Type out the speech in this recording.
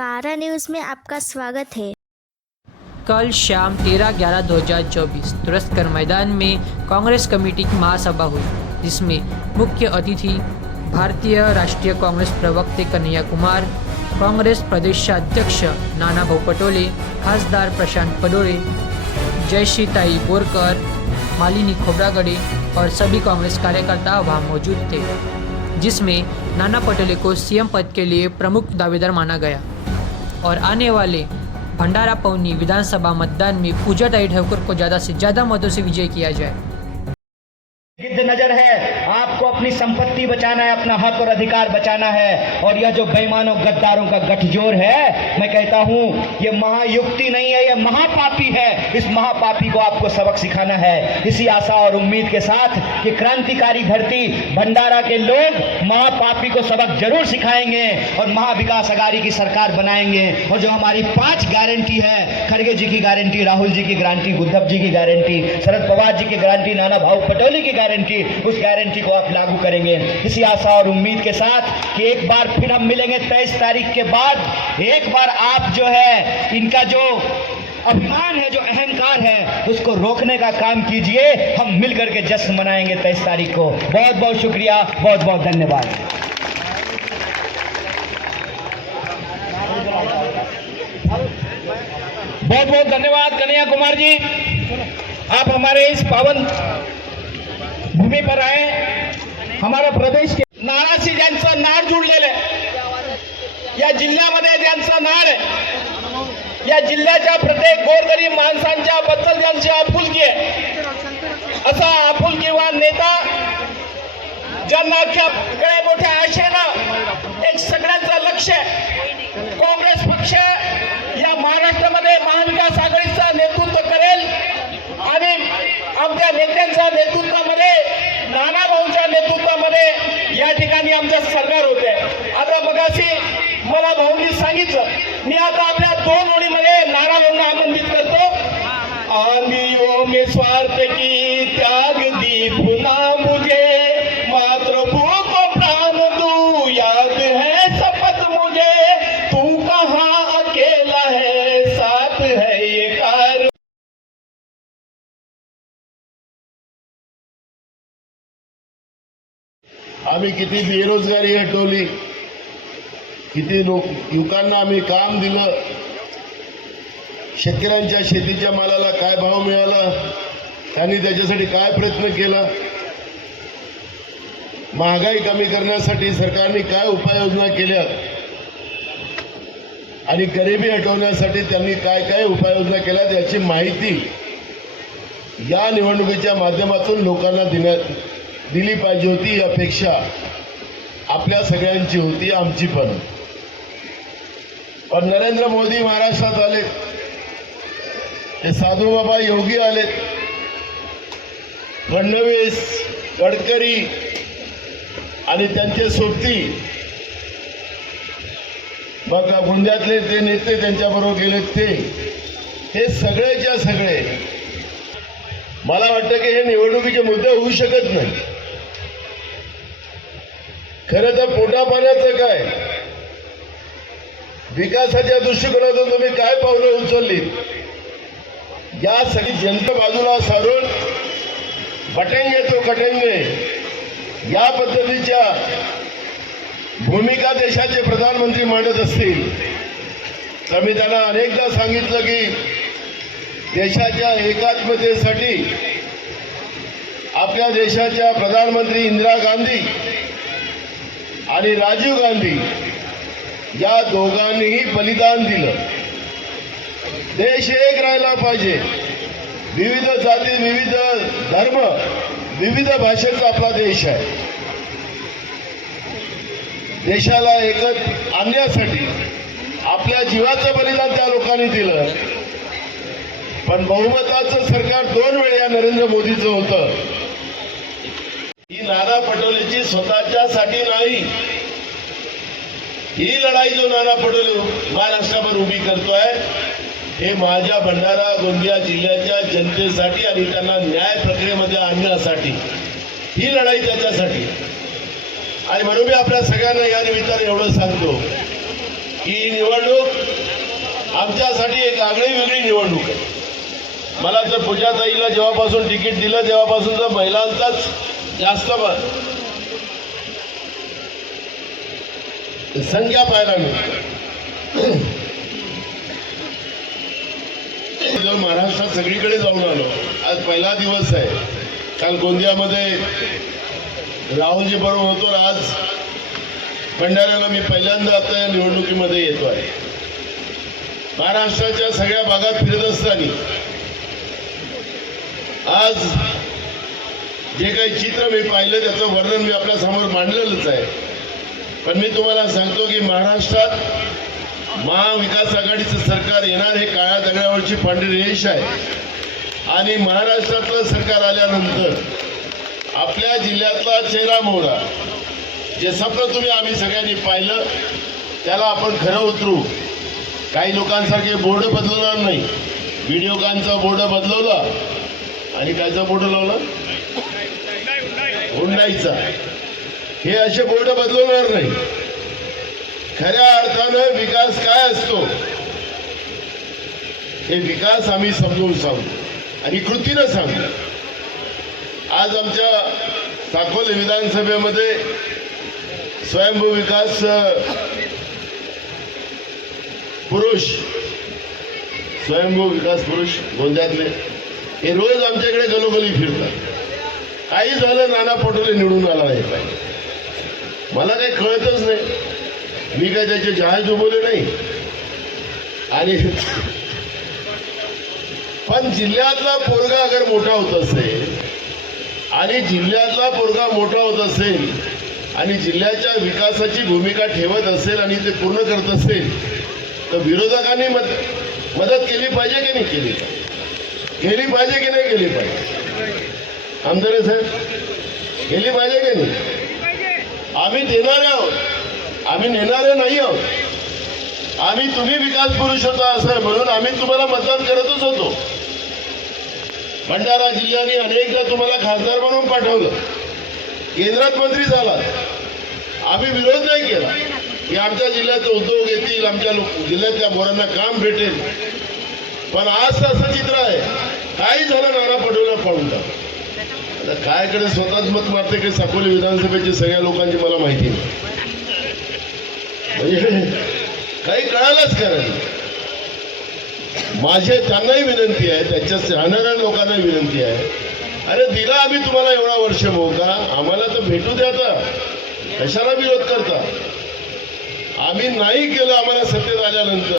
कारा न्यूज़ में आपका स्वागत है। कल शाम 13/11/2024 तुरस्कर मैदान में कांग्रेस कमेटी की महासभा हुई, जिसमें मुख्य अतिथि भारतीय राष्ट्रीय कांग्रेस प्रवक्ते कन्हैया कुमार, कांग्रेस प्रदेशाध्यक्ष नानाभाऊ पटोले, खासदार प्रशांत पडोळे, जयश्रीताई बोरकर, मालिनी खोब्रागडे और सभी कांग्रेस कार्यकर्ता वहां मौजूद थे, जिसमें नाना पटोले को सीएम पद के लिए प्रमुख दावेदार माना गया और आने वाले भंडारा पवनी विधानसभा मतदान में पूजाताई ठाकुर को ज़्यादा से ज़्यादा मतों से विजय किया जाए। गिद्ध नजर है, आपको अपनी संपत्ति बचाना है, अपना हक और अधिकार बचाना है। और यह जो बेईमानों गद्दारों का गठजोड़ है, मैं कहता हूं ये महायुक्ति नहीं है, यह महापापी है। इस महापापी को आपको सबक सिखाना है। इसी आशा और उम्मीद के साथ कि क्रांतिकारी धरती भंडारा के लोग महापापी को सबक जरूर सिखाएंगे और महाविकास अघाड़ी की सरकार बनाएंगे। और जो हमारी 5 गारंटी है, खड़गे जी की गारंटी, राहुल जी की गारंटी, बुद्धव जी की गारंटी, शरद पवार जी की गारंटी, नाना भाऊ पटोले की गारंटी, उस गारंटी को आप लागू करेंगे। इसी आशा और उम्मीद के साथ कि एक बार फिर हम मिलेंगे 23 तारीख के बाद। एक बार आप जो है इनका जो अभिमान है, जो अहंकार है, उसको रोकने का काम कीजिए। हम मिलकर के जश्न मनाएंगे 23 तारीख को। बहुत बहुत शुक्रिया, बहुत बहुत धन्यवाद। बहुत बहुत धन्यवाद कन्हैया कुमार जी, आप हमारे इस पावन भूमि पर आए। हमारा प्रदेश के नाळाशी ज्यांचं नाळ जुळलेलं आहे, या जिल्ह्यामध्ये ज्यांचं नाळ आहे, या जिल्ह्याच्या प्रत्येक गोरगरीब माणसांच्या बद्दल ज्यांची आपुलकी आहे, असा आपुलकीवान नेता ज्यांना अख्ख्या मोठ्या आशेनं एक सगळ्यांचं लक्ष आहे। काँग्रेस पक्ष या महाराष्ट्रामध्ये महाविकास आघाडीचं नेतृत्व करेल आणि आमच्या नेत्यांच्या नेतृत्वामध्ये, नाना भाऊंच्या नेतृत्वामध्ये या ठिकाणी आमचं सरकार होते। आता मगाशी मला भाऊंनी सांगितलं, मी आता आपल्या 2 ओळीमध्ये नाना भाऊंना आमंत्रित करतो। आंधियों में स्वार्थ की त्याग दी पुन्हा मुझे, मातृभूमि को प्राण दूं याद है शपथ मुझे, तू कहाँ अकेला है साथ है ये कार। आम्ही किती बेरोजगारी हटवली, किती युवकांना आम्ही काम दिलं, शेतकऱ्यांच्या शेतीच्या मालाला काय भाव मिळाला, त्यांनी त्याच्यासाठी काय प्रयत्न केला, महागाई कमी करण्यासाठी सरकारने काय उपाययोजना केल्या आणि गरिबी हटवण्यासाठी त्यांनी काय काय उपाययोजना केल्या, याची माहिती या निवडणुकीच्या माध्यमातून लोकांना दिली पाहिजे होती। ही अपेक्षा आपल्या सगळ्यांची होती, आमची पण नरेंद्र मोदी महाराष्ट्रात आले, ते साधू बाबा योगी आले, फडणवीस, गडकरी आणि त्यांचे सोबती, मग गोंदियातले ते नेते त्यांच्याबरोबर गेले, हे सगळेच्या सगळे मला वाटतं की हे निवडणुकीचे मुद्दे होऊ शकत नाही। खरं तर पोटापाण्याचं काय, विकासाच्या दृष्टिकोनातून तुम्ही काय पावलं उचलली, या सगळी जनता बाजूला सारून बटेंगे तो कटेंगे या पद्धतीच्या भूमिका देशाचे प्रधानमंत्री मांडत असतील तर मी त्यांना अनेकदा सांगितलं की देशाच्या एकात्मतेसाठी आपल्या देशाच्या प्रधानमंत्री इंदिरा गांधी आणि राजीव गांधी या दोघांनीही बलिदान दिलं। देश एक राहिला पाहिजे, विविध जाती, विविध धर्म, विविध भाषेचा आपला देश आहे। देशाला एकत्र आणण्यासाठी आपल्या जीवाचं बलिदान त्या लोकांनी दिलं, पण बहुमताचं सरकार 2 वेळा नरेंद्र मोदीचं होतं। ही नाना पटोलेची स्वतःच्यासाठी नाही, ही लढाई जो नाना पटोले महाराष्ट्रावर उभी करतोय, हे माझ्या भंडारा गोंदिया जिल्ह्याच्या जनतेसाठी आणि त्यांना न्याय प्रक्रियेमध्ये आणण्यासाठी ही लढाई त्याच्यासाठी। आणि म्हणून मी आपल्या सगळ्यांना या निमित्ताने एवढं सांगतो ही निवडणूक आमच्यासाठी एक आगळी वेगळी निवडणूक आहे. मला तर पूजाताईला जेव्हापासून तिकीट दिलं तेव्हापासून तर महिलांचाच जास्त संख्या पाहायला मिळते. महाराष्ट्रात सगळीकडे जाऊन आलो. आज पहिला दिवस आहे. काल गोंदियामध्ये राहुलजी बरोबर होतो. आज भंडाऱ्याला मी पहिल्यांदा आता या निवडणुकीमध्ये येतो आहे. महाराष्ट्राच्या सगळ्या भागात फिरत असताना आज जे काही चित्र मी पाहिलं त्याचं वर्णन मी आपल्या समोर मांडलेलंच आहे. पण मी तुम्हाला सांगतो की महाराष्ट्रात महाविकास आघाडीचं सरकार येणार हे काळ्या दगडावरची पांढरी रेष आहे. आणि महाराष्ट्रातलं सरकार आल्यानंतर आपल्या जिल्ह्यातला चेहरा मोहरा जे स्वप्न तुम्ही आम्ही सगळ्यांनी पाहिलं त्याला आपण खरं उतरू. काही लोकांसारखे बोर्ड बदलवणार नाही. व्हिडिओकॉनचा बोर्ड बदलवला आणि कायचा बोर्ड लावला हुंडाईचा. हे असे बोर्ड बदलवणार नाही. खऱ्या अर्थानं विकास काय असतो हे विकास आम्ही समजून सांगू आणि कृतीनं सांगू. आज आमच्या साकोली विधानसभेमध्ये स्वयंभू विकास पुरुष स्वयंभू विकास पुरुष गोंदियातले हे रोज आमच्याकडे गलोगली फिरतात. काही झालं नाना पटोले निवडून आला नाही पाहिजे. मला काही कळतच नाही. मी काय त्याचे जहाज उभवले नाही. आणि पण जिल्ह्यातला पोरगा अगर मोठा होत असेल आणि जिल्ह्यातला पोरगा मोठा होत असेल आणि जिल्ह्याच्या विकासाची भूमिका ठेवत असेल आणि ते पूर्ण करत असेल तर विरोधकांनी मदत केली पाहिजे की नाही केली पाहिजे? केली पाहिजे की नाही केली पाहिजे? आमदार साहेब केली पाहिजे की नाही? आम्ही देणारे आहोत. आम्ही नेणारे नाही आहोत. आम्ही तुम्ही विकास पुरुष होता असं म्हणून आम्ही तुम्हाला मतदान करतच होतो. भंडारा जिल्ह्याने अनेकदा तुम्हाला खासदार बनवून पाठवलं. केंद्रात मंत्री झालात. आम्ही विरोध नाही केला की आमच्या जिल्ह्यात उद्योग येतील, आमच्या जिल्ह्यातल्या पोरांना काम भेटेल. पण आज असं चित्र आहे काही झालं नाना पटोले पाडून टाक. आता कायकडे स्वतःच मत मारते की साकोली विधानसभेची सगळ्या लोकांची मला माहिती नाही. म्हणजे काही कळायलाच करायला. माझे त्यांनाही विनंती आहे, त्याच्या राहणाऱ्या लोकांना विनंती आहे. अरे दिला आम्ही तुम्हाला एवढा वर्ष मौका, आम्हाला तर भेटू द्या. आता कशाला विरोध करता? आम्ही नाही केलं. आम्हाला सत्तेत आल्यानंतर